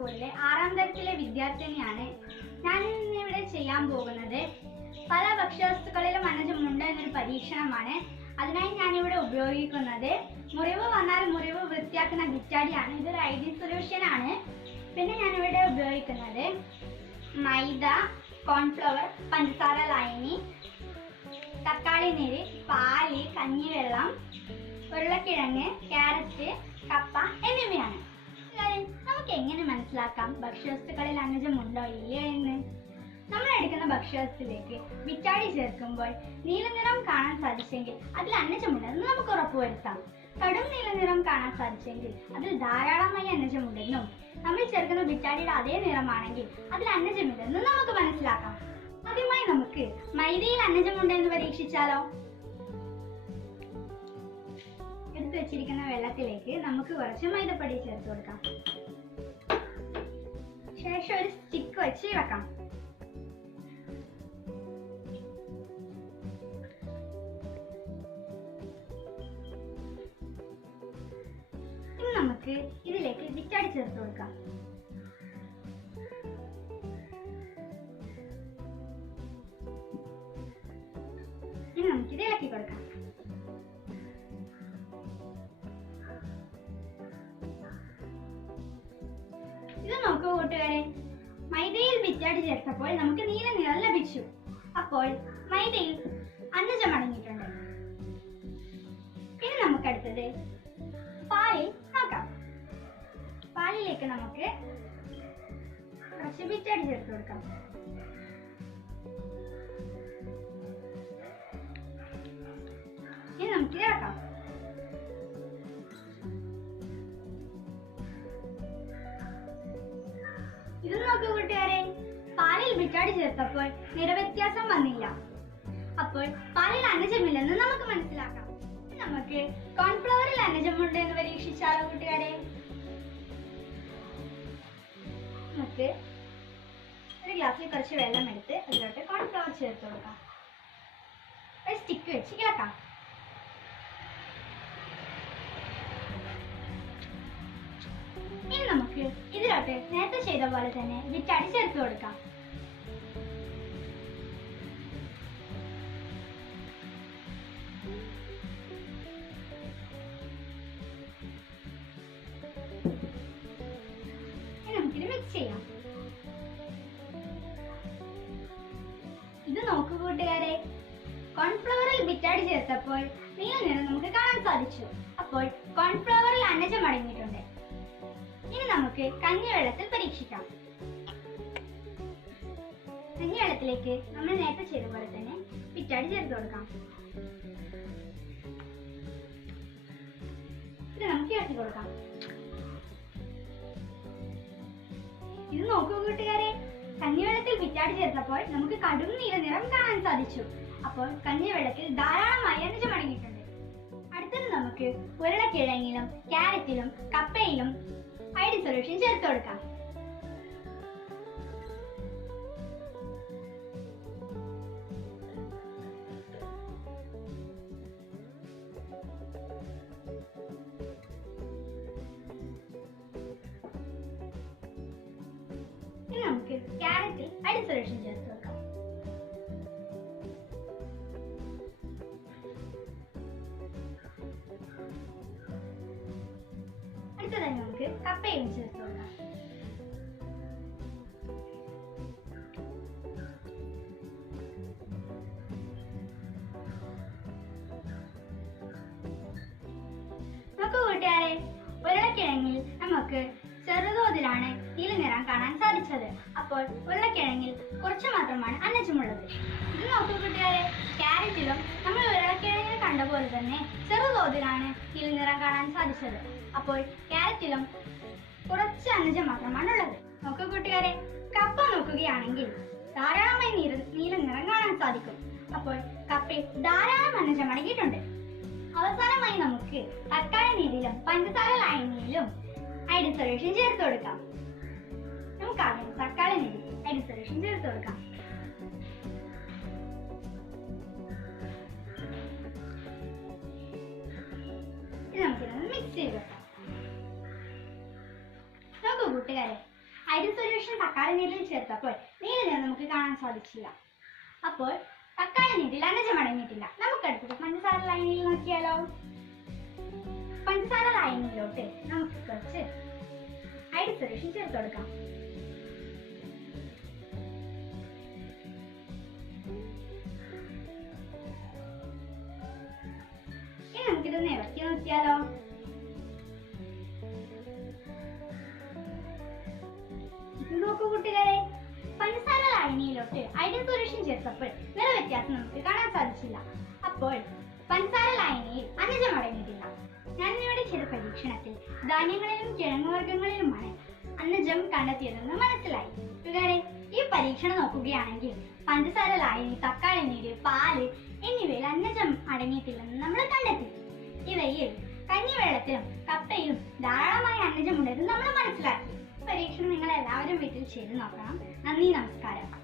സ്കൂളിലെ 6ാം തരത്തിലെ വിദ്യാർത്ഥിനിയാണ്. ഞാൻ ഇന്നിവിടെ ചെയ്യാൻ പോകുന്നത് പല ഭക്ഷ്യവസ്തുക്കളിലും അന്നജമുണ്ട് എന്നൊരു പരീക്ഷണമാണ്. അതിനായി ഞാനിവിടെ ഉപയോഗിക്കുന്നത് മുറിവ് വന്നാൽ മുറിവ് വൃത്തിയാക്കുന്ന ബിറ്റാഡിയാണ്. ഇതൊരു ഐഡിൻ സൊല്യൂഷൻ ആണ്. പിന്നെ ഞാനിവിടെ ഉപയോഗിക്കുന്നത് മൈദ, കോൺഫ്ലവർ, പഞ്ചസാര ലായനി, തക്കാളി നീര്, പാല്, കഞ്ഞിവെള്ളം, ഉരുളക്കിഴങ്ങ്, ക്യാരറ്റ്, കപ്പ എന്നിവയാണ്. നമുക്ക് എങ്ങനെ മനസ്സിലാക്കാം ഭക്ഷ്യവസ്തുക്കളിൽ അന്നജമുണ്ടോ ഇല്ലയോ എന്ന്? നമ്മൾ എടുക്കുന്ന ഭക്ഷ്യവസ്തുവിലേക്ക് ബിറ്റാഡി ചേർക്കുമ്പോൾ നീലനിറം കാണാൻ സാധിച്ചെങ്കിൽ അതിൽ അന്നജമുണ്ടെന്ന് നമുക്ക് ഉറപ്പുവരുത്താം. കടും നീലനിറം കാണാൻ സാധിച്ചെങ്കിൽ അതിൽ ധാരാളമായി അന്നജമുണ്ടെന്നും നമ്മൾ ചേർക്കുന്ന ബിറ്റാഡിയുടെ അതേ നിറമാണെങ്കിൽ അതിൽ അന്നജമില്ലെന്നും നമുക്ക് മനസ്സിലാക്കാം. ആദ്യമായി നമുക്ക് മൈദയിൽ അന്നജമുണ്ടെന്ന് പരീക്ഷിച്ചാലോ? എടുത്തു വെച്ചിരിക്കുന്ന വെള്ളത്തിലേക്ക് നമുക്ക് കുറച്ച് മൈദപ്പൊടി ചേർത്ത് കൊടുക്കാം. ശേഷം ഒരു സ്റ്റിക്ക് വെച്ച് ഇളക്കാം. ഇനി നമുക്ക് ഇതിലേക്ക് ബിറ്റാഡി ചേർത്ത് കൊടുക്കാം. ഇനി നമുക്കിത് ഇളക്കി കൊടുക്കാം. ഇത് നോക്കൂ കൂട്ടുകാരെ, മൈദയിൽ ബിറ്റാഡി ചേർത്തപ്പോൾ നമുക്ക് നീല നിറം ലഭിച്ചു. അപ്പോൾ മൈദയിൽ അന്നജം അടങ്ങിയിട്ടുണ്ട്. ഇനി നമുക്ക് അടുത്തത് പാലിൽ നോക്കാം. പാലിലേക്ക് നമുക്ക് കുറച്ച് ബിറ്റാഡി ചേർത്ത് കൊടുക്കാം. ഇനി നമുക്ക് ഇളക്കാം. ഇത് നോക്കൂ കൂട്ടുകാരെ, പാലിൽ ബിറ്റാഡി ചേർത്തപ്പോൾ നിറവ്യത്യാസം വന്നില്ല. അപ്പോൾ പാലിൽ അന്നജമില്ലെന്ന് നമുക്ക് മനസ്സിലാക്കാം. നമുക്ക് കോൺഫ്ലവറിൽ അന്നജമുണ്ട് എന്ന് പരീക്ഷിച്ചാലോ കൂട്ടുകാരെ? നമുക്ക് ഒരു ഗ്ലാസ്സിൽ കുറച്ച് വെള്ളം എടുത്ത് അതിലോട്ട് കോൺഫ്ലവർ ചേർത്ത് കൊടുക്കാം. ഒരു സ്റ്റിക്ക് വെച്ച് ഇളക്കാം. ഇനി നമുക്ക് ഇതിലോട്ട് നേരത്തെ ചെയ്ത പോലെ തന്നെ ബിറ്റാഡി ചേർത്ത് കൊടുക്കാം. ഇനി നമുക്കിത് മിക്സ് ചെയ്യാം. ഇത് നോക്കൂ കൂട്ടുകാരെ, കോൺഫ്ലവറിൽ ബിറ്റാഡി ചേർത്തപ്പോൾ നീല നിറം നമുക്ക് കാണാൻ സാധിച്ചു. അപ്പോൾ കോൺഫ്ലവറിൽ അന്നജം അടങ്ങിയിട്ടുണ്ട്. ഇനി നമുക്ക് കഞ്ഞിവെള്ളത്തിൽ പരീക്ഷിക്കാം. കഞ്ഞിവെള്ളത്തിലേക്ക് നമ്മൾ നേരത്തെ ചെയ്ത പോലെ തന്നെ ബിറ്റാഡി ചേർത്ത് കൊടുക്കാം. ഇത് നമുക്ക് ഇളക്കി കൊടുക്കാം. ഇത് നോക്കൂ കൂട്ടുകാരെ, കഞ്ഞിവെള്ളത്തിൽ ബിറ്റാഡി ചേർത്തപ്പോൾ നമുക്ക് കടും നീല നിറം കാണാൻ സാധിച്ചു. അപ്പോൾ കഞ്ഞിവെള്ളത്തിൽ ധാരാളമായി അന്നജം അടങ്ങിയിട്ടുണ്ട്. അടുത്തത് നമുക്ക് ഉരുളക്കിഴങ്ങിലും ക്യാരറ്റിലും കപ്പയിലും ഐഡിൻ സൊല്യൂഷൻ ചേർത്ത് കൊടുക്കാം. ഇനി നമുക്ക് ക്യാരറ്റിൽ ഐഡിൻ സൊല്യൂഷൻ ചേർത്ത് കൊടുക്കാം. അടുത്തതായി നമുക്ക് കപ്പയും ചേർത്ത് കൊടുക്കാം. നോക്കൂ കൂട്ടുകാരെ, ഉരുളക്കിഴങ്ങിൽ നമുക്ക് ചെറുതോതിലാണ് നീല നിറം കാണാൻ സാധിച്ചത്. അപ്പോൾ ഉരുളക്കിഴങ്ങിൽ കുറച്ച് മാത്രമാണ് അന്നജമുള്ളത്. ഇത് നോക്കൂ കൂട്ടുകാരെ, ക്യാരറ്റിലും നമ്മൾ ഉരുളക്കിഴങ്ങിൽ കണ്ട പോലെ തന്നെ ചെറുതോതിലാണ് നീല നിറം കാണാൻ സാധിച്ചത്. അപ്പോൾ ക്യാരറ്റിലും കുറച്ച് അന്നജം മാത്രമാണ് ഉള്ളത്. നോക്കൂ കൂട്ടുകാരെ, കപ്പ നോക്കുകയാണെങ്കിൽ ധാരാളമായി നീല നിറം കാണാൻ സാധിക്കും. അപ്പോൾ കപ്പയിൽ ധാരാളം അന്നജം അടങ്ങിയിട്ടുണ്ട്. അവസാനമായി നമുക്ക് തക്കാളി നീരിലും പഞ്ചസാര ലായനിയിലും ഐഡിൻ സൊല്യൂഷൻ ചേർത്ത് കൊടുക്കാം. നമുക്ക് ആദ്യം തക്കാളി നീരിൽ ഐഡിൻ സൊല്യൂഷൻ ചേർത്ത് കൊടുക്കാം. ഇത് നമുക്കിതൊന്ന് മിക്സ് ചെയ്ത് വെക്കാം. നോക്കൂ കൂട്ടുകാരെ, അയഡിൻ സൊല്യൂഷൻ തക്കാളി നീരിൽ ചേർത്തപ്പോൾ നീരിൽ നിന്ന് നമുക്ക് കാണാൻ സാധിച്ചില്ല. അപ്പോൾ തക്കാളി നീരിൽ അന്നജം അടങ്ങിയിട്ടില്ല. നമുക്കടുത്തത് പഞ്ചസാര ലായനിയിൽ നോക്കിയാലോ. പഞ്ചസാര ലായനിയിലോട്ട് നമുക്ക് കുറച്ച് അയഡിൻ സൊല്യൂഷൻ ചേർത്ത് കൊടുക്കാം. ഇനി നമുക്കിതൊന്ന് ഇളക്കി നോക്കിയാലോ. നോക്കൂ കൂട്ടുകാരെ, പഞ്ചസാര ലായനിയിലോട്ട് അയഡിൻ സൊല്യൂഷൻ ചേർത്തപ്പോൾ നിറ വ്യത്യാസം നമുക്ക് കാണാൻ സാധിച്ചില്ല. അപ്പോൾ പഞ്ചസാര ലായനിയിൽ അന്നജം അടങ്ങിയിട്ടില്ല. ഞാനിവിടെ ചെയ്ത പരീക്ഷണത്തിൽ ധാന്യങ്ങളിലും കിഴങ്ങുവർഗ്ഗങ്ങളിലുമാണ് അന്നജം കണ്ടെത്തിയതെന്ന് മനസ്സിലായി. കൂട്ടുകാരെ, ഈ പരീക്ഷണം നോക്കുകയാണെങ്കിൽ പഞ്ചസാര ലായനി, തക്കാളി നീര്, പാല് എന്നിവയിൽ അന്നജം അടങ്ങിയിട്ടില്ലെന്ന് നമ്മൾ കണ്ടെത്തി. ഇവയിൽ കഞ്ഞിവെള്ളത്തിലും കപ്പയിലും ധാരാളമായി അന്നജം ഉണ്ടെന്ന് നമ്മൾ മനസ്സിലാക്കി. പരീക്ഷണം നിങ്ങൾ എല്ലാവരും വീട്ടിൽ ചെയ്ത് നോക്കണം. നന്ദി, നമസ്കാരം.